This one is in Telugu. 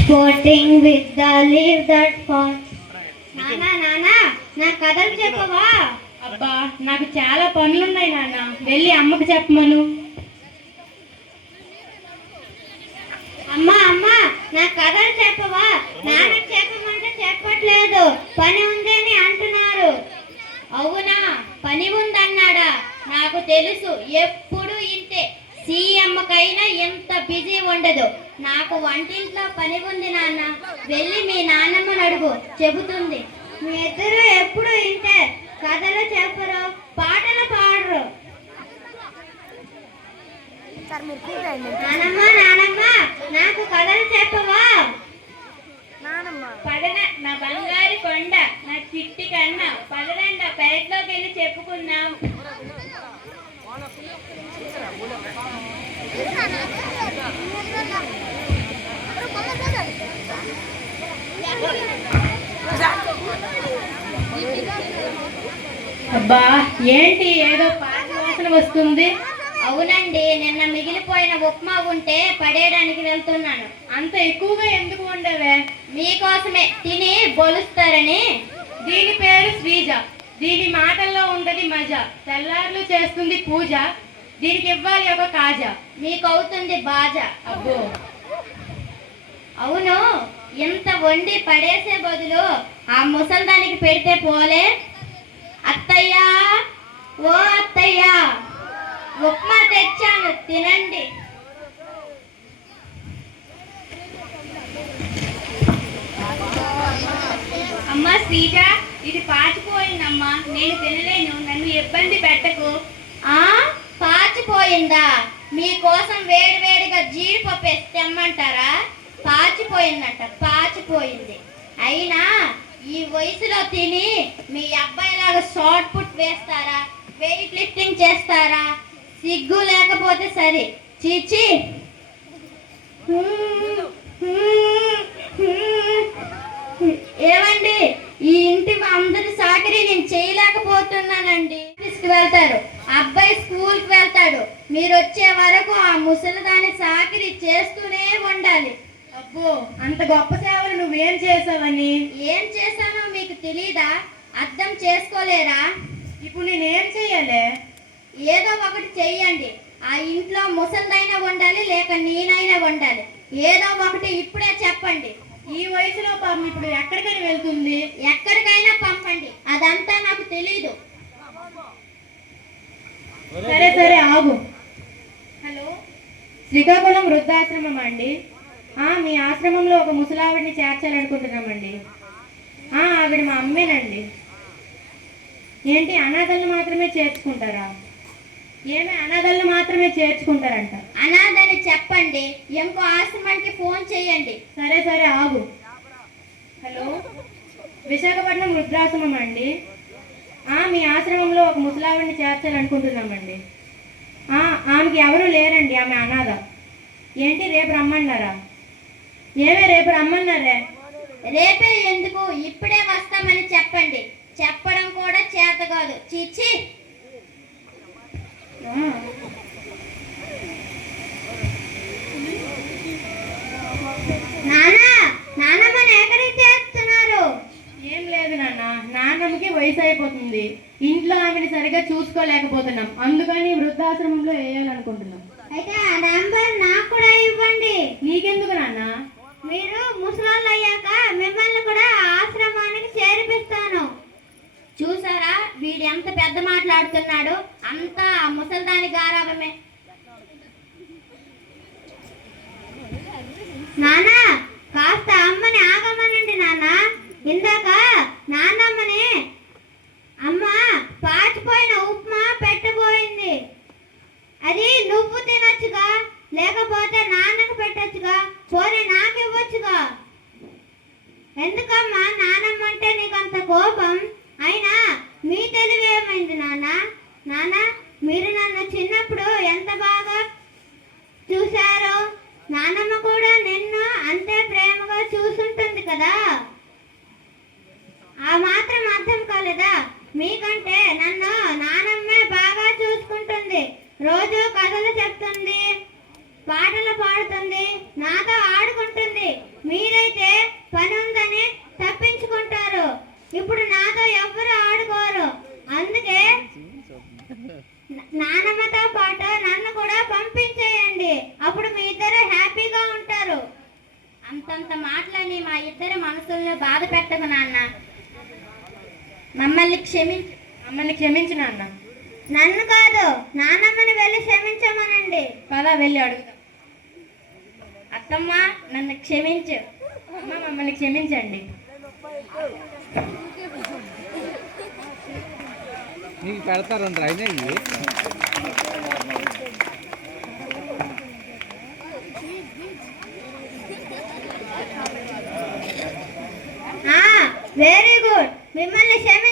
sporting with the leave that fall. నానా నానా నా కథలు చెప్పవా? అబ్బా నాకు చాలా పనులున్నాయి నాన్న వెళ్ళి అమ్మకు చెప్పమను. అమ్మా అమ్మా నా కథలు చెప్పవా? నాన్న చెప్పమంటే చెప్పట్లేదు. పని ఉందని అంటున్నారు. అవునా? పని ఉందన్నాడా? నాకు తెలుసు. ఎప్పుడు సీఎంకైనా ఎంత బిజీ ఉండదు. నాకు వంటింట్లో పని ఉంది నాన్న. వెళ్ళి మీ నాన్నమ్మని అడుగు. చెబుతుంది. మీ ఇద్దరు ఎప్పుడు ఇంతే కథలు చెప్పరు. పాటలు పాడరు. నానమ్మ నానమ్మ నాకు కథలు చెప్పవా? పదన నా బంగారు కొండ నా చిట్టి కన్న. పదనండ పెరట్లోకి వెళ్ళి చెప్పుకుందాం అబ్బా ఏంటి ఏదో వాసన వస్తుంది? అవునండి నిన్న మిగిలిపోయిన ఉప్మా ఉంటే పడేయడానికి వెళ్తున్నాను. అంత ఎక్కువగా ఎందుకు ఉండవే మీకోసమే తిని బొలుస్తారని. దీని పేరు శ్రీజ. దీని మాటల్లో ఉండదు మజా. తెల్లార్లు చేస్తుంది పూజ. దీనికి ఇవ్వాలి ఒక కాజా. మీకు అవుతుంది బాజా. అబ్బో. అవును ఇంత వండి పడేసే బదులు ఆ ముసల్దానికి పెడితే పోలే. అత్తయ్యా ఓ అత్తయ్యా ఉప్మా తెచ్చాను తినండి. అమ్మా శ్రీజ ఇది పాచిపోయిందమ్మా. నేను తినలేను. నన్ను ఇబ్బంది పాచిపోయిందా మీకోసం వేడివేడిగా జీడిపప్పు వేసి తెమ్మంటారా? పాచిపోయిందంట పాచిపోయింది. అయినా ఈ వయసులో తిని మీ అబ్బాయిలాగా షార్ట్ పుట్ వేస్తారా? వెయిట్ లిఫ్టింగ్ చేస్తారా? సిగ్గు లేకపోతే సరే. చీచి. ఏమండి ఈ ఇంటి అందరి సాకరీ నేను చేయలేకపోతున్నానండి. తీసుకువెళ్తారు మీరు వచ్చే వరకు ఆ ముసలిదాని సాకిరి చేస్తూనే ఉండాలి. అబ్బో అంత గొప్ప సేవలు నువ్వేం చేసావని? ఏం చేశానో మీకు తెలీదా? అర్థం చేసుకోలేరా? ఇప్పుడు నేనేం చెయ్యాలి? ఏదో ఒకటి చెయ్యండి. ఆ ఇంట్లో ముసలిదైనా ఉండాలి లేక నేనైనా ఉండాలి. ఏదో ఒకటి ఇప్పుడే చెప్పండి. ఈ వయసులో పాపం ఇప్పుడు ఎక్కడికని వెళ్తుంది? ఎక్కడికైనా పంపండి. అదంతా నాకు తెలీదు. సరే సరే ఆగు. శ్రీకాకుళం వృద్ధాశ్రమం అండి. ఆ, మీ ఆశ్రమంలో ఒక ముసలావిడిని చేర్చాలనుకుంటున్నామండి. ఆ, ఆవిడ మా అమ్మేనండి. ఏంటి అనాథలను మాత్రమే చేర్చుకుంటారా? ఏమి అనాథలను మాత్రమే చేర్చుకుంటారంట. అనాథని చెప్పండి ఇంకో ఆశ్రమానికి ఫోన్ చేయండి. సరే సరే ఆగు. హలో? విశాఖపట్నం వృద్ధాశ్రమం అండి. ఆ, మీ ఆశ్రమంలో ఒక ముసలావిడిని చేర్చాలనుకుంటున్నామండి. ఆమెకి ఎవరు లేరండి ఆమె అనాథ. ఏంటి రేపు రమ్మన్నారా? ఏమే రేపు రమ్మన్నారే? రేపే ఎందుకు? ఇప్పుడే వస్తామని చెప్పండి. చెప్పడం కూడా చేత కాదు. చిచ్చి ఆ, నానా నానమ్మని ఎక్కడికి చేస్తున్నారు ఏం లేదు నాన్న. నాన్నమ్మకి వయసు అయిపోతుంది. ఇంట్లో ఆమెని సరిగా చూసుకోలేకపోతున్నాం. అందుకని వృద్ధాశ్రమంలో వేయాలనుకుంటున్నాం. అయితే ఆ నంబర్ నాకు కూడా ఇవ్వండి. నీకెందుకు నాన్న? మీరు ముసలాళ్ళు అయ్యాక మిమ్మల్ని కూడా ఆశ్రమానికి చేర్పిస్తాను. చూసారా? వీడు ఎంత పెద్ద మాట్లాడుతున్నాడు. అంతా ఆ ముసల్దాని గారాబమే నానా కాస్త అమ్మని ఆగమనండి నానా ఇందాక నాన్నమ్మని అమ్మ పాచిపోయిన ఉప్మా పెట్టబోయింది అది నువ్వు తినొచ్చుగా లేకపోతే నాన్నకు పెట్టొచ్చుగా? పోనీ నాకు ఇవ్వచ్చుగా ఎందుకమ్మా నానమ్మ అంటే నీకు అంత కోపం? అయినా మీ తెలివి ఏమైంది నాన్న? నాన్న మీరు నన్ను చిన్నప్పుడు ఎంత బాగా చూశారు? నానమ్మ కూడా నిన్ను అంతే ప్రేమగా చూసుంటుంది కదా? ఆ మాత్రం అర్థం కాలేదా? మీకంటే నన్ను నానమ్మే బాగా చూసుకుంటుంది. రోజు పాటలు పాడుతుంది నాతో ఆడుకుంటుంది. మీరైతే పని ఉందని తప్పించుకుంటారు. ఇప్పుడు నాతో ఎవ్వరు ఆడుకోరు. అందుకే నానమ్మతో పాటు నన్ను కూడా పంపించేయండి. అప్పుడు మీ ఇద్దరు హ్యాపీగా ఉంటారు. అంతంత మాటలని మా ఇద్దరి మనసులను బాధ పెట్టదు నాన్న. మమ్మల్ని క్షమించు మమ్మల్ని క్షమించు నాన్న. నన్ను కాదు నానమ్మని వెళ్ళి క్షమించమనండి. పదా వెళ్ళి అడుగుతాం అత్తమ్మ నన్ను క్షమించు. అమ్మ మమ్మల్ని క్షమించండి. నీకు పెడతారంటారు అయినా ఇవి. వెరీ గుడ్ మిమ్మల్ని క్షమి